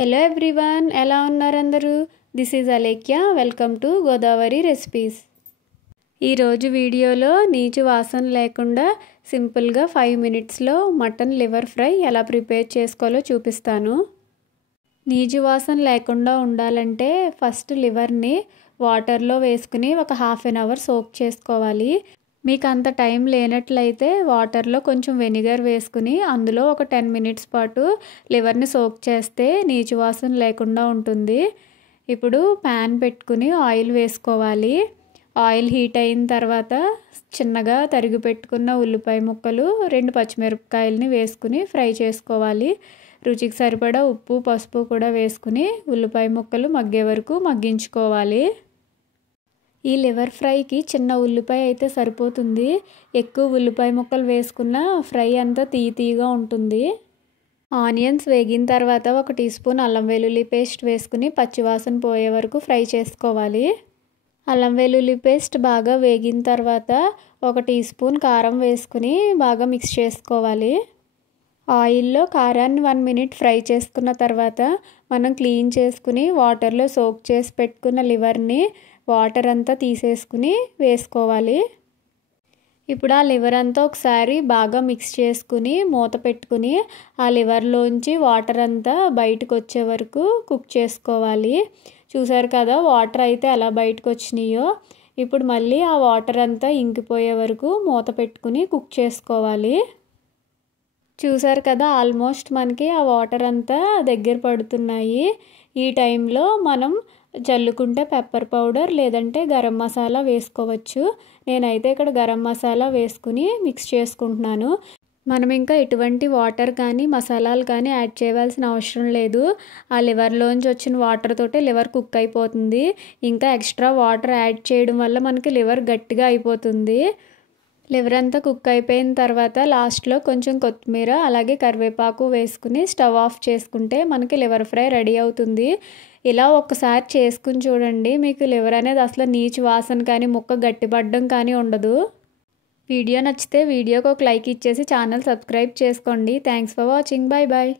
Hello everyone, ఎలా ఉన్నారు అందరూ? This is Alekhya. Welcome to Godavari recipes. ఈరోజు వీడియోలో నీచు వాసన లేకుండా సింపుల్గా 5 మినిట్స్లో మటన్ లివర్ ఫ్రై ఎలా ప్రిపేర్ చేసుకోవాలో చూపిస్తాను. నీచు వాసన లేకుండా ఉండాలంటే ఫస్ట్ లివర్ని వాటర్లో వేసుకుని ఒక హాఫ్ అన్ అవర్ సోక్ చేసుకోవాలి. మీకు అంత టైం లేనట్లయితే వాటర్లో కొంచెం వెనిగర్ వేసుకుని అందులో ఒక 10 మినిట్స్ పాటు లివర్ని సోక్ చేస్తే నీచు వాసన లేకుండా ఉంటుంది. ఇప్పుడు ప్యాన్ పెట్టుకుని ఆయిల్ వేసుకోవాలి. ఆయిల్ హీట్ అయిన తర్వాత చిన్నగా తరిగి పెట్టుకున్న ఉల్లిపాయ ముక్కలు, 2 పచ్చిమిరపకాయలని వేసుకుని ఫ్రై చేసుకోవాలి. రుచికి సరిపడా ఉప్పు, పసుపు కూడా వేసుకుని ఉల్లిపాయ ముక్కలు మగ్గే వరకు మగ్గించుకోవాలి. ఈ లివర్ ఫ్రైకి చిన్న ఉల్లిపాయ అయితే సరిపోతుంది. ఎక్కువ ఉల్లిపాయ ముక్కలు వేసుకున్న ఫ్రై అంతా తీయగా ఉంటుంది. ఆనియన్స్ వేగిన తర్వాత 1 టీ స్పూన్ అల్లం వెల్లుల్లి పేస్ట్ వేసుకుని పచ్చివాసన పోయే వరకు ఫ్రై చేసుకోవాలి. అల్లం వెల్లుల్లి పేస్ట్ బాగా వేగిన తర్వాత 1 టీ స్పూన్ కారం వేసుకుని బాగా మిక్స్ చేసుకోవాలి. ఆయిల్లో కారాన్ని 1 మినిట్ ఫ్రై చేసుకున్న తర్వాత మనం క్లీన్ చేసుకుని వాటర్లో సోక్ చేసి పెట్టుకున్న లివర్ని వాటర్ అంతా తీసేసుకుని వేసుకోవాలి. ఇప్పుడు ఆ లివర్ అంతా ఒకసారి బాగా మిక్స్ చేసుకుని మూత పెట్టుకుని ఆ లివర్లోంచి వాటర్ అంతా బయటకు వచ్చే వరకు కుక్ చేసుకోవాలి. చూసారు కదా, వాటర్ అయితే ఎలా బయటకు వచ్చినాయో. ఇప్పుడు మళ్ళీ ఆ వాటర్ అంతా ఇంకిపోయే వరకు మూత పెట్టుకుని కుక్ చేసుకోవాలి. చూసారు కదా, ఆల్మోస్ట్ మనకి ఆ వాటర్ అంతా దగ్గర పడుతున్నాయి. ఈ టైంలో మనం జల్లుకుంటే పెప్పర్ పౌడర్ లేదంటే గరం మసాలా వేసుకోవచ్చు. నేనైతే ఇక్కడ గరం మసాలా వేసుకుని మిక్స్ చేసుకుంటున్నాను. మనం ఇంకా ఎటువంటి వాటర్ కానీ మసాలాలు కానీ యాడ్ చేయవలసిన అవసరం లేదు. ఆ లివర్లోంచి వచ్చిన వాటర్ తోటే లివర్ కుక్ అయిపోతుంది. ఇంకా ఎక్స్ట్రా వాటర్ యాడ్ చేయడం వల్ల మనకి లివర్ గట్టిగా అయిపోతుంది. లివర్ అంతా కుక్ అయిపోయిన తర్వాత లాస్ట్లో కొంచెం కొత్తిమీర అలాగే కరివేపాకు వేసుకుని స్టవ్ ఆఫ్ చేసుకుంటే మనకి లివర్ ఫ్రై రెడీ అవుతుంది. ఇలా ఒక్కసారి చేసుకుని చూడండి, మీకు లివర్ అనేది అసలు నీచు వాసన కానీ ముక్క గట్టిపడడం కానీ ఉండదు. వీడియో నచ్చితే వీడియోకి ఒక లైక్ ఇచ్చేసి ఛానల్ సబ్స్క్రైబ్ చేసుకోండి. Thanks for watching. Bye bye.